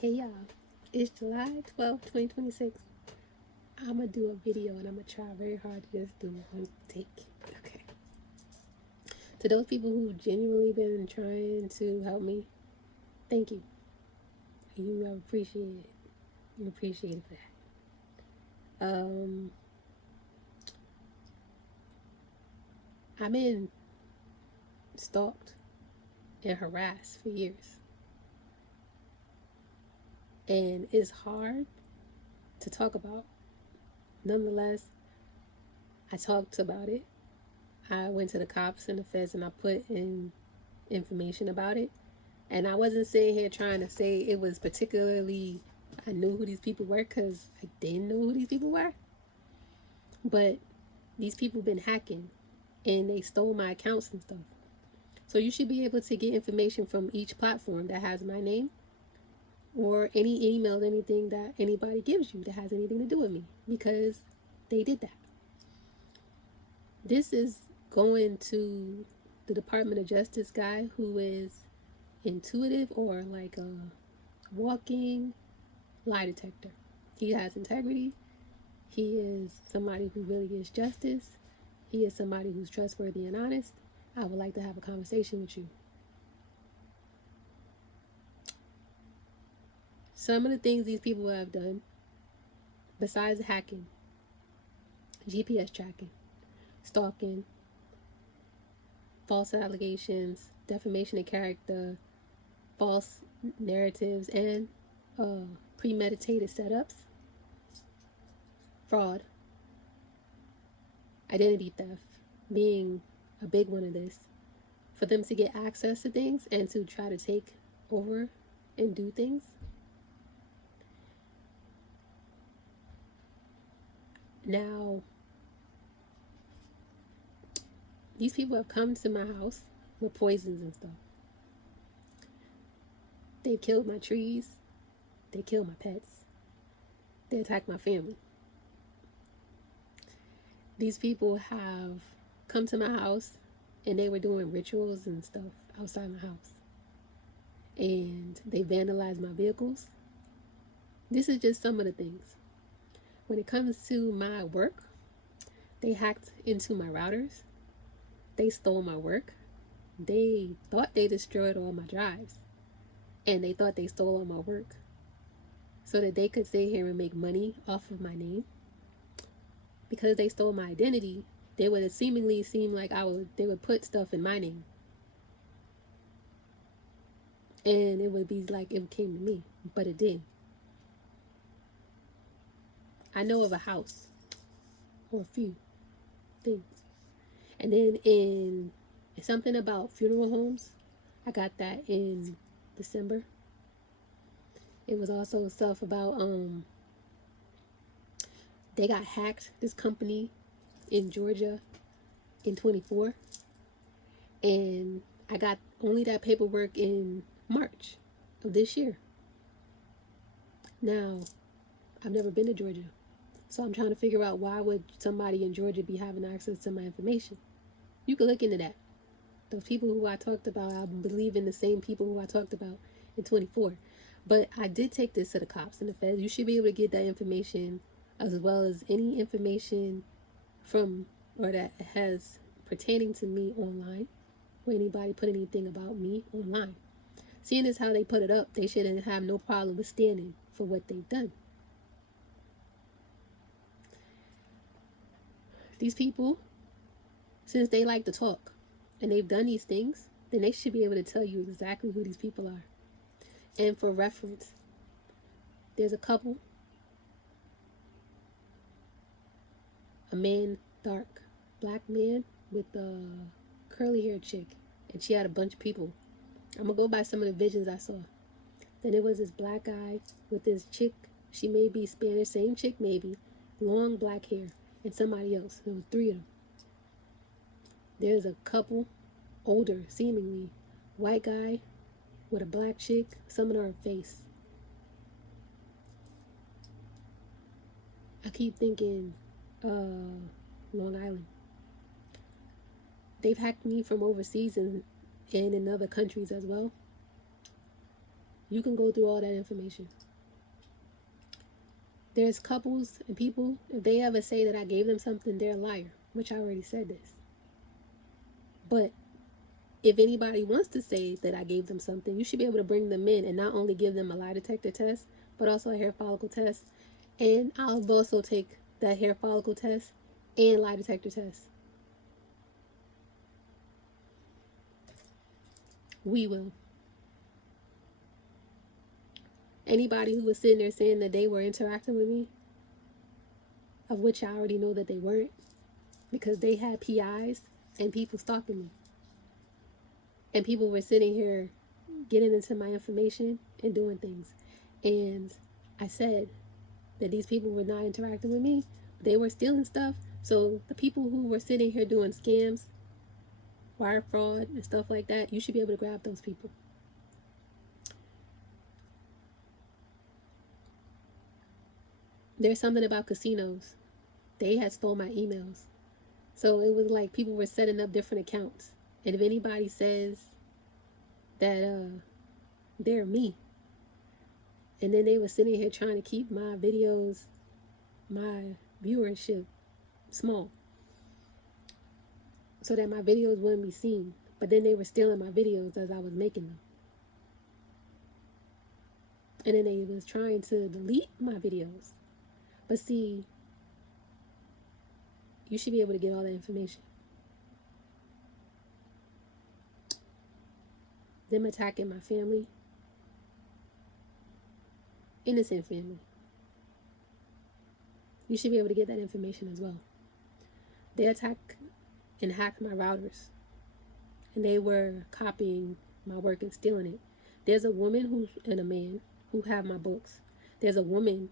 Hey y'all, it's July 12th, 2026. I'm gonna do a video and I'm gonna try very hard to just do one take. Okay. To those people who genuinely been trying to help me, thank you. You appreciate it. You appreciate it for that. I've been stalked and harassed for years. And it's hard to talk about. Nonetheless, I talked about it. I went to the cops and the feds and I put in information about it. And I wasn't sitting here trying to say it was particularly, I knew who these people were, because I didn't know who these people were. But these people been hacking and they stole my accounts and stuff. So you should be able to get information from each platform that has my name, or any email, anything that anybody gives you that has anything to do with me, because they did that. This is going to the Department of Justice guy who is intuitive, or like a walking lie detector. He has integrity. He is somebody who really gets justice. He is somebody who's trustworthy and honest. I would like to have a conversation with you. Some of the things these people have done, besides hacking, GPS tracking, stalking, false allegations, defamation of character, false narratives, and premeditated setups, fraud, identity theft being a big one of this. For them to get access to things and to try to take over and do things. Now, these people have come to my house with poisons and stuff. They've killed my trees. They killed my pets. They attacked my family. These people have come to my house and they were doing rituals and stuff outside my house. And they vandalized my vehicles. This is just some of the things. When it comes to my work, they hacked into my routers. They stole my work. They thought they destroyed all my drives. And they thought they stole all my work, so that they could sit here and make money off of my name. Because they stole my identity, they would seemingly seem like they would put stuff in my name. And it would be like it came to me, but it did. I know of a house, or a few things. And then in something about funeral homes, I got that in December. It was also stuff about they got hacked, this company in Georgia in 24, and I got only that paperwork in March of this year. Now, I've never been to Georgia, so I'm trying to figure out, why would somebody in Georgia be having access to my information? You can look into that. Those people who I talked about, I believe in the same people who I talked about in 24. But I did take this to the cops and the feds. You should be able to get that information, as well as any information from, or that has pertaining to me online, or anybody put anything about me online. Seeing as how they put it up, they shouldn't have no problem with standing for what they've done. These people, since they like to talk and they've done these things, then they should be able to tell you exactly who these people are. And for reference, there's a couple, a man, dark black man with a curly haired chick, and she had a bunch of people. I'm gonna go by some of the visions I saw. Then it was this black guy with this chick, she may be Spanish, same chick maybe, long black hair, and somebody else. There was 3 of them. There's a couple, older seemingly, white guy with a black chick, some of her face. I keep thinking Long Island. They've hacked me from overseas and in other countries as well. You can go through all that information. There's couples and people, if they ever say that I gave them something, they're a liar, which I already said this. But if anybody wants to say that I gave them something, you should be able to bring them in and not only give them a lie detector test, but also a hair follicle test. And I'll also take that hair follicle test and lie detector test. We will. Anybody who was sitting there saying that they were interacting with me, of which I already know that they weren't, because they had PIs and people stalking me. And people were sitting here getting into my information and doing things. And I said that these people were not interacting with me. They were stealing stuff. So the people who were sitting here doing scams, wire fraud, and stuff like that, you should be able to grab those people. There's something about casinos. They had stole my emails. So it was like people were setting up different accounts. And if anybody says that they're me, and then they were sitting here trying to keep my videos, my viewership small, so that my videos wouldn't be seen. But then they were stealing my videos as I was making them. And then they was trying to delete my videos. But see, you should be able to get all that information. Them attacking my family, innocent family. You should be able to get that information as well. They attacked and hacked my routers, and they were copying my work and stealing it. There's a woman and a man who have my books. There's a woman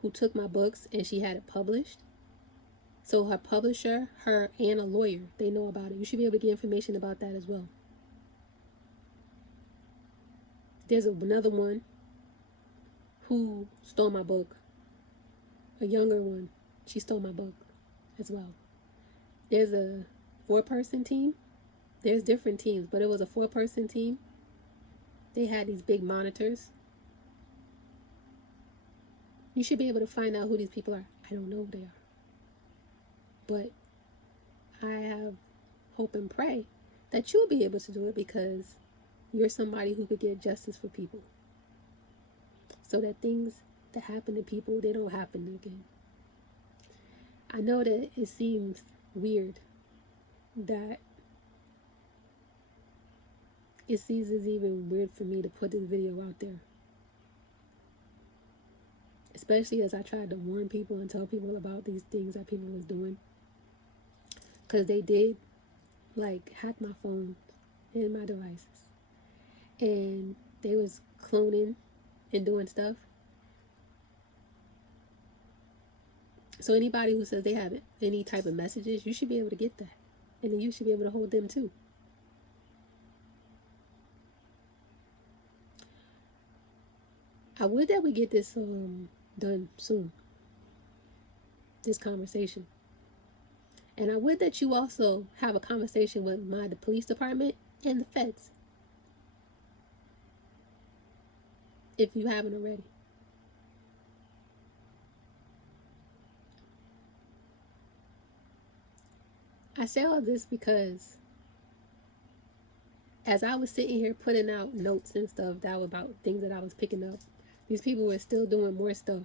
who took my books and she had it published. So her publisher, her, and a lawyer, they know about it. You should be able to get information about that as well. There's another one who stole my book. A younger one. She stole my book as well. There's a 4-person team. There's different teams, but it was a 4-person team. They had these big monitors. You should be able to find out who these people are. I don't know who they are. But I have hope and pray that you'll be able to do it, because you're somebody who could get justice for people, so that things that happen to people, they don't happen again. I know that it seems weird that it seems even weird for me to put this video out there, especially as I tried to warn people and tell people about these things that people was doing, because they did like hack my phone and my devices, and they was cloning and doing stuff. So anybody who says they have any type of messages, you should be able to get that, and then you should be able to hold them too. I would that we get this done soon, this conversation. And I would that you also have a conversation with the police department and the feds, if you haven't already. I say all this because as I was sitting here putting out notes and stuff that were about things that I was picking up, these people were still doing more stuff,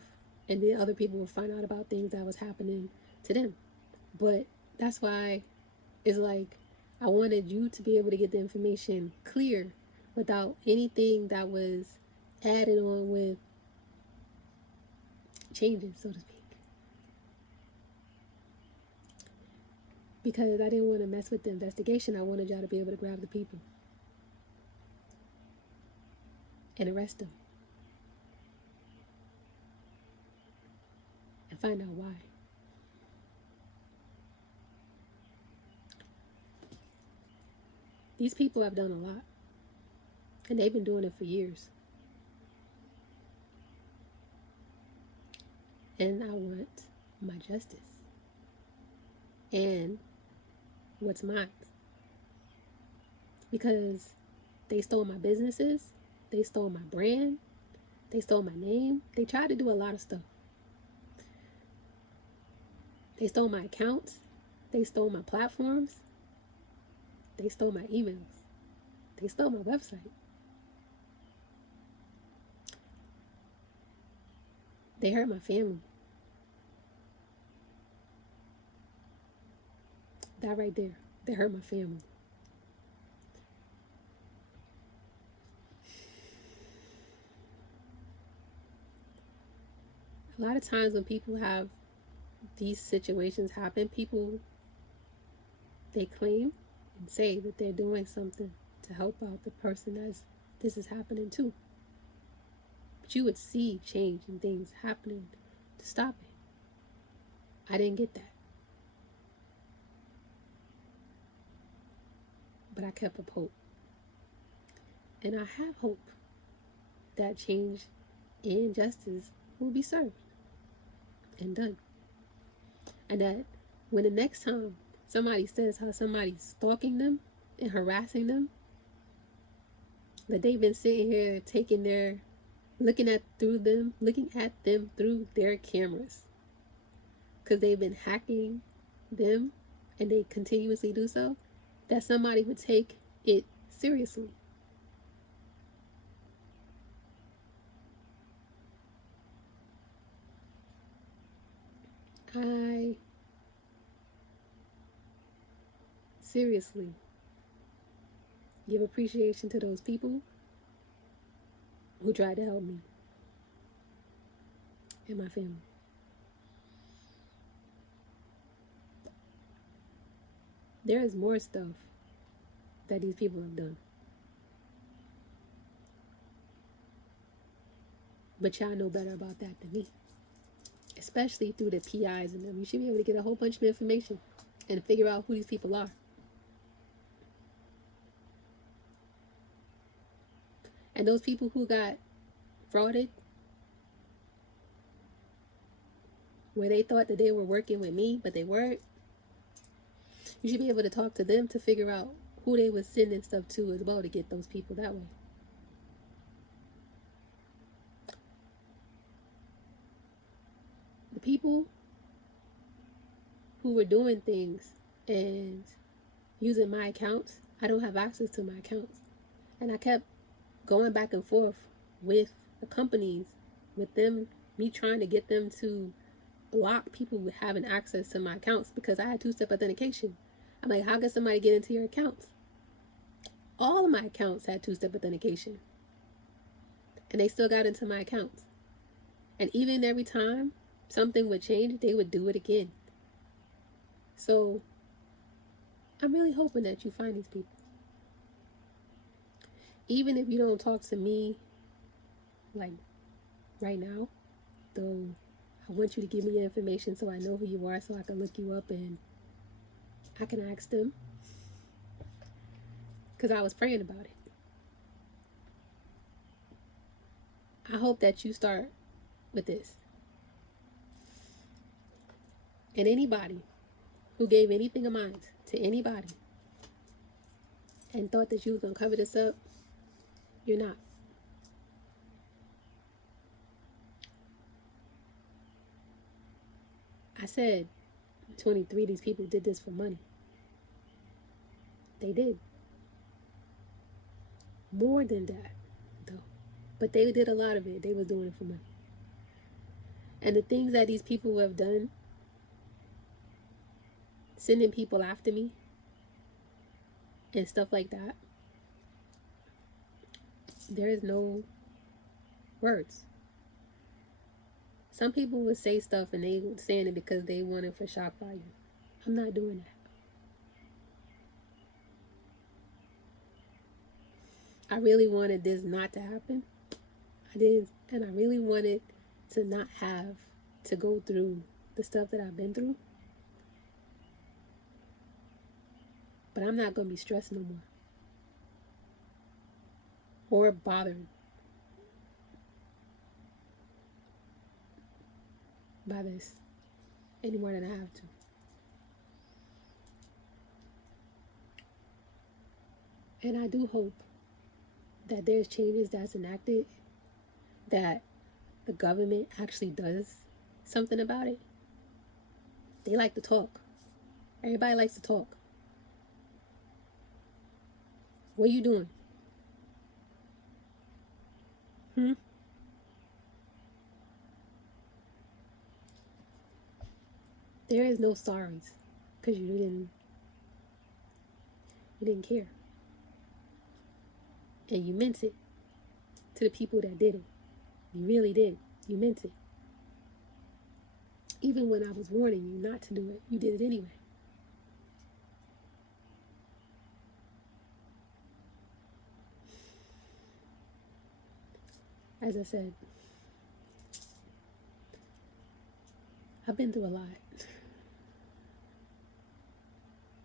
and then other people would find out about things that was happening to them. But that's why it's like I wanted you to be able to get the information clear without anything that was added on with changes, so to speak. Because I didn't want to mess with the investigation. I wanted y'all to be able to grab the people and arrest them and find out why. These people have done a lot, and they've been doing it for years. And I want my justice and what's mine, because they stole my businesses, They stole my brand. They stole my name. They tried to do a lot of stuff. They stole my accounts. They stole my platforms. They stole my emails. They stole my website. They hurt my family. That right there. They hurt my family. A lot of times when people have these situations happen, people, they claim and say that they're doing something to help out the person as this is happening to. But you would see change and things happening to stop it. I didn't get that. But I kept up hope. And I have hope that change and justice will be served and done. And that when the next time somebody says how somebody's stalking them and harassing them, that they've been sitting here looking at them through their cameras, because they've been hacking them and they continuously do so, that somebody would take it seriously. I seriously give appreciation to those people who tried to help me and my family. There is more stuff that these people have done. But y'all know better about that than me. Especially through the PIs and them. You should be able to get a whole bunch of information and figure out who these people are. And those people who got frauded, where they thought that they were working with me, but they weren't, you should be able to talk to them to figure out who they was sending stuff to as well to get those people that way. The people who were doing things and using my accounts, I don't have access to my accounts. And I kept going back and forth with the companies, with them, me trying to get them to block people with having access to my accounts, because I had two-step authentication. I'm like, how can somebody get into your accounts? All of my accounts had two-step authentication. And they still got into my accounts. And even every time something would change, they would do it again. So I'm really hoping that you find these people. Even if you don't talk to me like right now, though I want you to give me your information so I know who you are, so I can look you up and I can ask them. Because I was praying about it. I hope that you start with this. And anybody who gave anything of mine to anybody and thought that you was going to cover this up, you're not. I said 23, these people did this for money. They did. More than that, though. But they did a lot of it. They was doing it for money. And the things that these people have done, sending people after me and stuff like that, there is no words. Some people would say stuff and they were saying it because they wanted for shock value. I'm not doing that. I really wanted this not to happen. I did, and I really wanted to not have to go through the stuff that I've been through. But I'm not going to be stressed no more. Or bothered by this any more than I have to. And I do hope that there's changes that's enacted, that the government actually does something about it. They like to talk. Everybody likes to talk. What are you doing? There is no sorries because you didn't care. And you meant it to the people that did it. You really did. You meant it. Even when I was warning you not to do it, you did it anyway. As I said, I've been through a lot.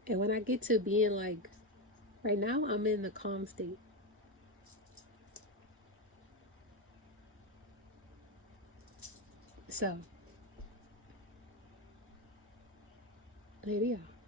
And when I get to being like, right now, I'm in the calm state. So, there we are.